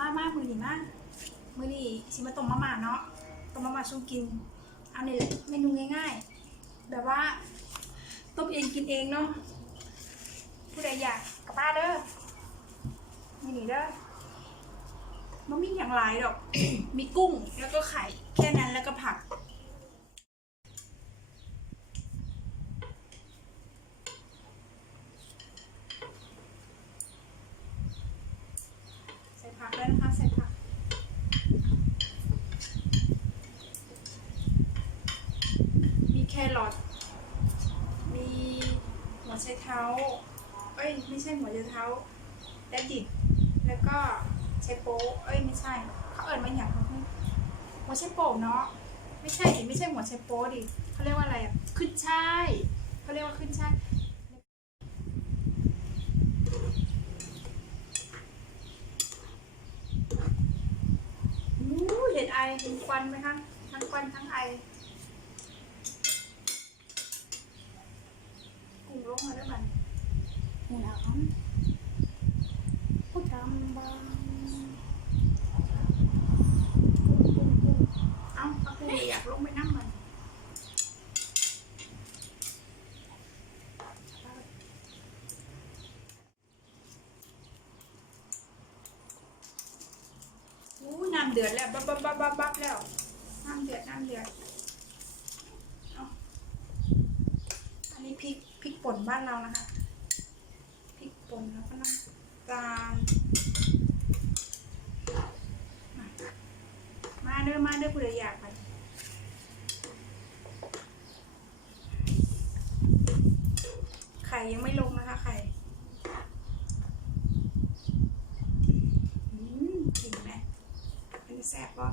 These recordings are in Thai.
มามามือนี่มามือนี่สิมาต้มมาม่าเนาะต้มมาม่าชูกิน เอานี่แหละเมนูง่ายๆ แบบว่าต้มเองกินเองเนาะผู้ใดอยากกับป้าเด้อมือนี่เด้อมันมีอย่างไรดอก มีกุ้งแล้วก็ไข่แค่นั้นแล้วก็ผัก ใส่ผักด้วยนะคะ ใส่ผัก มีแค รอทมีหัวไชเท้า เอ้ย ไม่ใช่หัวไชเท้าและดิบแล้วก็ไชโป๊เอ้ยไม่ใช่ เขาเอิญมาอย่างเขาหัวไชโป๊เนาะไม่ใช่ดิไม่ใช่หัวไชโป๊ดิเขาเรียกว่าอะไรอะขึ้นช่ายเขาเรียกว่าขึ้นช่ายอู้เห็นไอเห็นควันไหมคะทั้งควันทั้งไอ กุ้งลงมาได้วมัน หนาวผู้ทำบ้าน เอาปลาปูอยากลงไปนั่งมันอู้น้ำเดือดแล้วบับบับบับบับบับแล้ว น้ำเดือดน้ำเดือดเอาอันนี้พริกพริกป่นบ้านเรานะคะ พริกป่นแล้วก็น้ำตาลมา มาเด้อผู้ใดอยากไปไข่ยังไม่ลงนะคะไข่อืมกลิ่นไหมอันนี้แซ่บปะ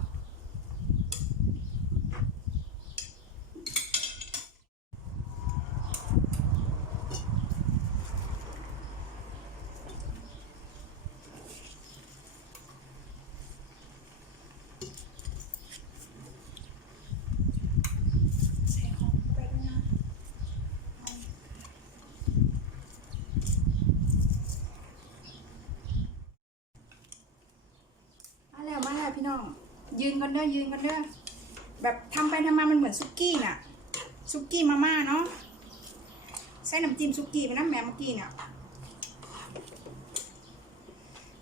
ใส่ของไปด้วยนะมาแล้วมาแล้ว พี่น้อง ยืนกันเด้อยืนกันเด้อแบบทำไปทำมามันเหมือนซุกี้น่ะซุกี้มาม่าเนาะใส่น้ำจิ้มซุกี้ไปน้ำแม่เมื่อกี้เนี่ย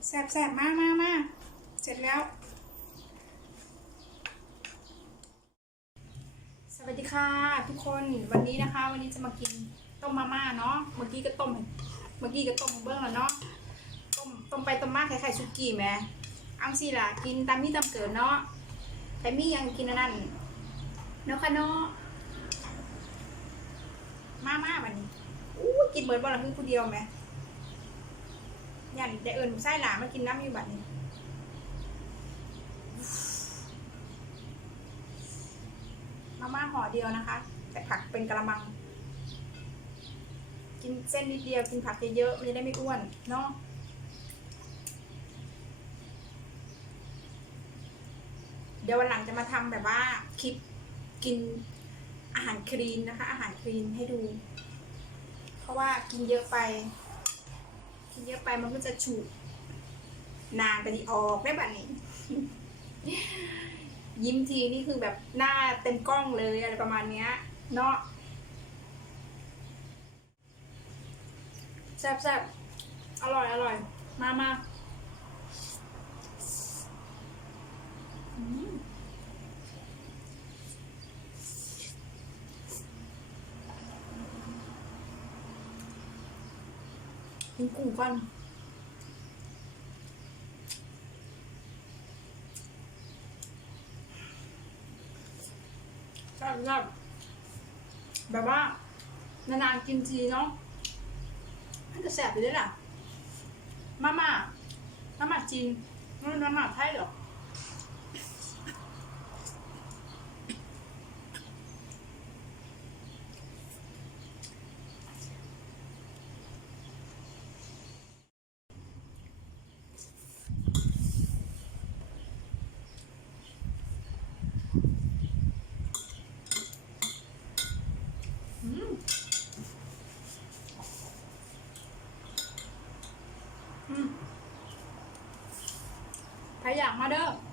แซ่บแซ่บมากมามาเสร็จแล้ว สวัสดีค่ะทุกคนวันนี้นะคะ วันนี้จะมากินต้มมาม่าเนาะเมื่อกี้ก็ต้มเมื่อกี้ก็ต้มเบื้องแล้วเนาะต้มต้มไปต้มมาคล้ายๆซุกี้แห อังสิล่ะกินตามมีตามเกิดเนาะใครมียังกินอันนั้นเนาะค่ะเนาะมาม่าวันนี้อู้กินเหมือนบ่ละคือผู้เดียวไหมยันแต่เอิญไส้หลามากินน้ำอยู่บัดนี้มาม่าห่อเดียวนะคะ แต่ผักเป็นกระมัง กินเส้นนิดเดียวกินผักเยอะๆมันจะได้ไม่อ้วนเนาะ เดี๋ยววันหลังจะมาทำแบบว่าคลิปกินอาหารคลีนนะคะ อาหารคลีนให้ดู เพราะว่ากินเยอะไป กินเยอะไปมันก็จะฉุกนานไปที่ออกได้แบบนี้ ยิ้มทีนี่คือแบบหน้าเต็มกล้องเลยอะไรประมาณเนี้ย เนาะแซ่บแซ่บอร่อยอร่อย มามาอืม กินกุ้งก่อนชอบชอบแบบว่านานๆกินทีเนาะมันจะแสบไปเลยล่ะ มาม่ามาม่าจีนไม่รู้มาม่าไทยหรอกอืม อืมรอยากมาเด้อ